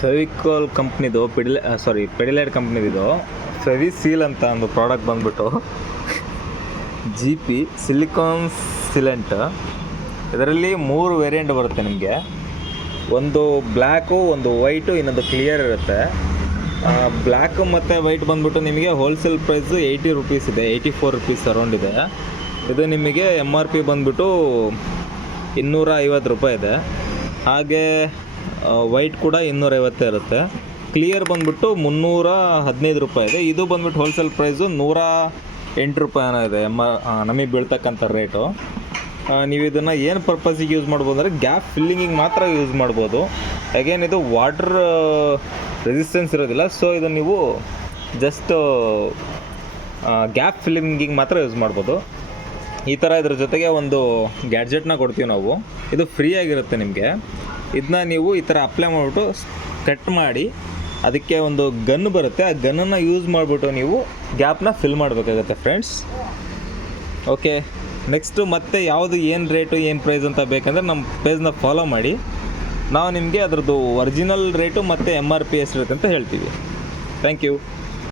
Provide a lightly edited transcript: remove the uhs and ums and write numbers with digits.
ಫೆವಿಕಾಲ್ ಕಂಪ್ನಿದು ಪೆಡಿಲೈಟ್ ಕಂಪ್ನಿದು ಫೆವಿಸೀಲ್ ಅಂತ ಒಂದು ಪ್ರಾಡಕ್ಟ್ ಬಂದ್ಬಿಟ್ಟು ಜಿ ಪಿ ಸಿಲಿಕಾನ್ ಸಿಲೆಂಟ್. ಇದರಲ್ಲಿ 3 ವೇರಿಯಂಟ್ ಬರುತ್ತೆ ನಿಮಗೆ. ಒಂದು ಬ್ಲ್ಯಾಕು, ಒಂದು ವೈಟು, ಇನ್ನೊಂದು ಕ್ಲಿಯರ್ ಇರುತ್ತೆ. ಬ್ಲ್ಯಾಕು ಮತ್ತು ವೈಟ್ ಬಂದ್ಬಿಟ್ಟು ನಿಮಗೆ ಹೋಲ್ಸೇಲ್ ಪ್ರೈಸು 80 ರುಪೀಸ್ ಇದೆ, 84 ರುಪೀಸ್ ಅರೌಂಡ್ ಇದೆ. ಇದು ನಿಮಗೆ MRP ಬಂದ್ಬಿಟ್ಟು 250 ರೂಪಾಯಿ ಇದೆ. ಹಾಗೆ ವೈಟ್ ಕೂಡ 250 ಇರುತ್ತೆ. ಕ್ಲಿಯರ್ ಬಂದ್ಬಿಟ್ಟು 315 ರೂಪಾಯಿ ಇದೆ. ಇದು ಬಂದ್ಬಿಟ್ಟು ಹೋಲ್ಸೇಲ್ ಪ್ರೈಸು 108 ರೂಪಾಯಿನೋ ಇದೆ ನಮಗೆ ಬೀಳ್ತಕ್ಕಂಥ ರೇಟು. ನೀವು ಇದನ್ನು ಏನು ಪರ್ಪಸಿಗೆ ಯೂಸ್ ಮಾಡ್ಬೋದು ಅಂದರೆ ಗ್ಯಾಪ್ ಫಿಲ್ಲಿಂಗಿಗೆ ಮಾತ್ರ ಯೂಸ್ ಮಾಡ್ಬೋದು. ಅಗೇನ್ ಇದು ವಾಟರ್ ರೆಸಿಸ್ಟೆನ್ಸ್ ಇರೋದಿಲ್ಲ. ಸೊ ಇದು ನೀವು ಜಸ್ಟ್ ಗ್ಯಾಪ್ ಫಿಲ್ಲಿಂಗಿಗೆ ಮಾತ್ರ ಯೂಸ್ ಮಾಡ್ಬೋದು. ಈ ಥರ ಇದ್ರ ಜೊತೆಗೆ ಒಂದು ಗ್ಯಾಡ್ಜೆಟ್ನ ಕೊಡ್ತೀವಿ ನಾವು. ಇದು ಫ್ರೀ ಆಗಿರುತ್ತೆ ನಿಮಗೆ. ಇದನ್ನ ನೀವು ಈ ಥರ ಅಪ್ಲೈ ಮಾಡಿಬಿಟ್ಟು ಕಟ್ ಮಾಡಿ ಅದಕ್ಕೆ ಒಂದು ಗನ್ ಬರುತ್ತೆ. ಆ ಗನ್ನನ್ನು ಯೂಸ್ ಮಾಡಿಬಿಟ್ಟು ನೀವು ಗ್ಯಾಪ್ನ ಫಿಲ್ ಮಾಡಬೇಕಾಗತ್ತೆ ಫ್ರೆಂಡ್ಸ್. ಓಕೆ, ನೆಕ್ಸ್ಟು ಮತ್ತೆ ಯಾವುದು ಏನು ರೇಟು ಏನು ಪ್ರೈಸ್ ಅಂತ ಬೇಕಂದರೆ ನಮ್ಮ ಪೇಜ್ನ ಫಾಲೋ ಮಾಡಿ. ನಾವು ನಿಮಗೆ ಅದರದ್ದು ಒರಿಜಿನಲ್ ರೇಟು ಮತ್ತು MRP ಎಷ್ಟಿರುತ್ತೆ ಅಂತ ಹೇಳ್ತೀವಿ. Thank you.